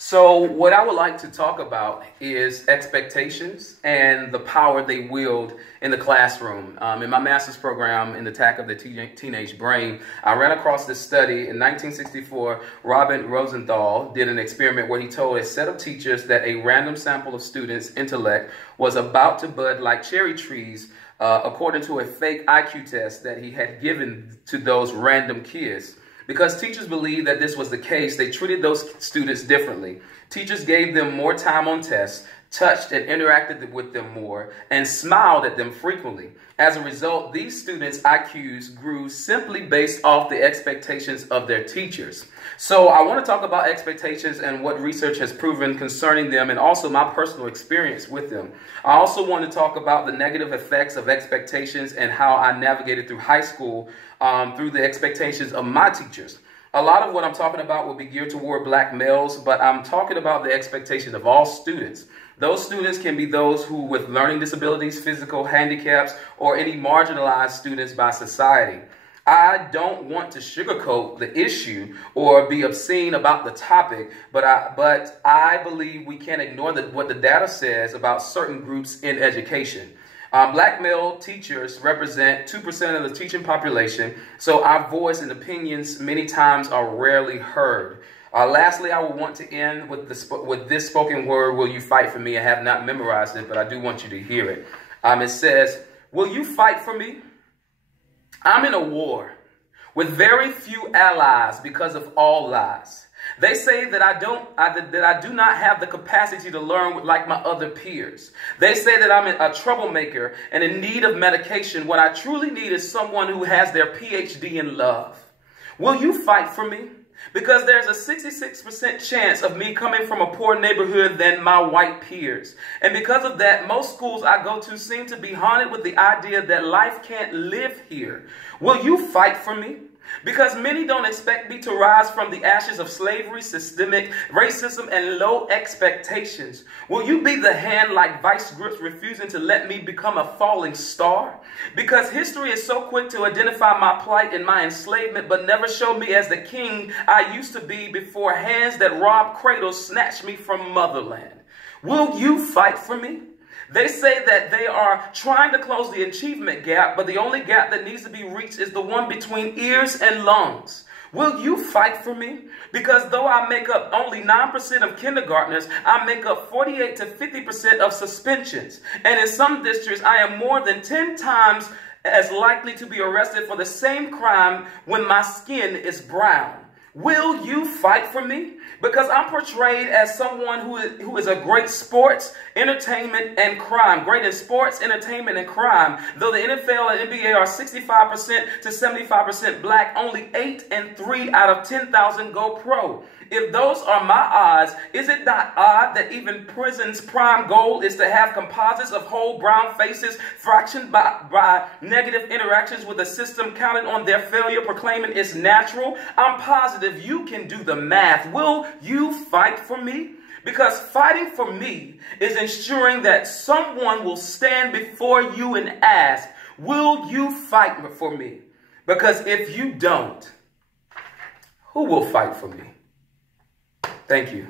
So what I would like to talk about is expectations and the power they wield in the classroom. In my master's program in the attack of the teenage brain, I ran across this study in 1964. Robert Rosenthal did an experiment where he told a set of teachers that a random sample of students' intellect was about to bud like cherry trees, according to a fake IQ test that he had given to those random kids. Because teachers believed that this was the case, they treated those students differently. Teachers gave them more time on tests, touched and interacted with them more, and smiled at them frequently. As a result, these students' IQs grew simply based off the expectations of their teachers. So I want to talk about expectations and what research has proven concerning them, and also my personal experience with them. I also want to talk about the negative effects of expectations and how I navigated through high school through the expectations of my teachers. A lot of what I'm talking about will be geared toward black males, but I'm talking about the expectations of all students. Those students can be those who with learning disabilities, physical handicaps, or any marginalized students by society. I don't want to sugarcoat the issue or be obscene about the topic, but I believe we can't ignore what the data says about certain groups in education. Black male teachers represent 2% of the teaching population, so our voice and opinions many times are rarely heard. Lastly, I will want to end with this spoken word, "Will you fight for me?" I have not memorized it, but I do want you to hear it. It says, "Will you fight for me? I'm in a war with very few allies because of all lies. They say that I do not have the capacity to learn like my other peers. They say that I'm a troublemaker and in need of medication. What I truly need is someone who has their PhD in love. Will you fight for me? Because there's a 66% chance of me coming from a poor neighborhood than my white peers. And because of that, most schools I go to seem to be haunted with the idea that life can't live here. Will you fight for me? Because many don't expect me to rise from the ashes of slavery, systemic racism, and low expectations. Will you be the hand like vice grips refusing to let me become a falling star? Because history is so quick to identify my plight and my enslavement, but never show me as the king I used to be before hands that rob cradles snatched me from motherland. Will you fight for me? They say that they are trying to close the achievement gap, but the only gap that needs to be reached is the one between ears and lungs. Will you fight for me? Because though I make up only 9% of kindergartners, I make up 48 to 50% of suspensions. And in some districts, I am more than 10 times as likely to be arrested for the same crime when my skin is brown. Will you fight for me? Because I'm portrayed as someone who is a great sports, entertainment, and crime. Great in sports, entertainment, and crime. Though the NFL and NBA are 65% to 75% black, only 8 and 3 out of 10,000 go pro. If those are my odds, is it not odd that even prison's prime goal is to have composites of whole brown faces fractioned by negative interactions with a system counted on their failure, proclaiming it's natural? I'm positive you can do the math. Will you fight for me? Because fighting for me is ensuring that someone will stand before you and ask, will you fight for me? Because if you don't, who will fight for me? Thank you.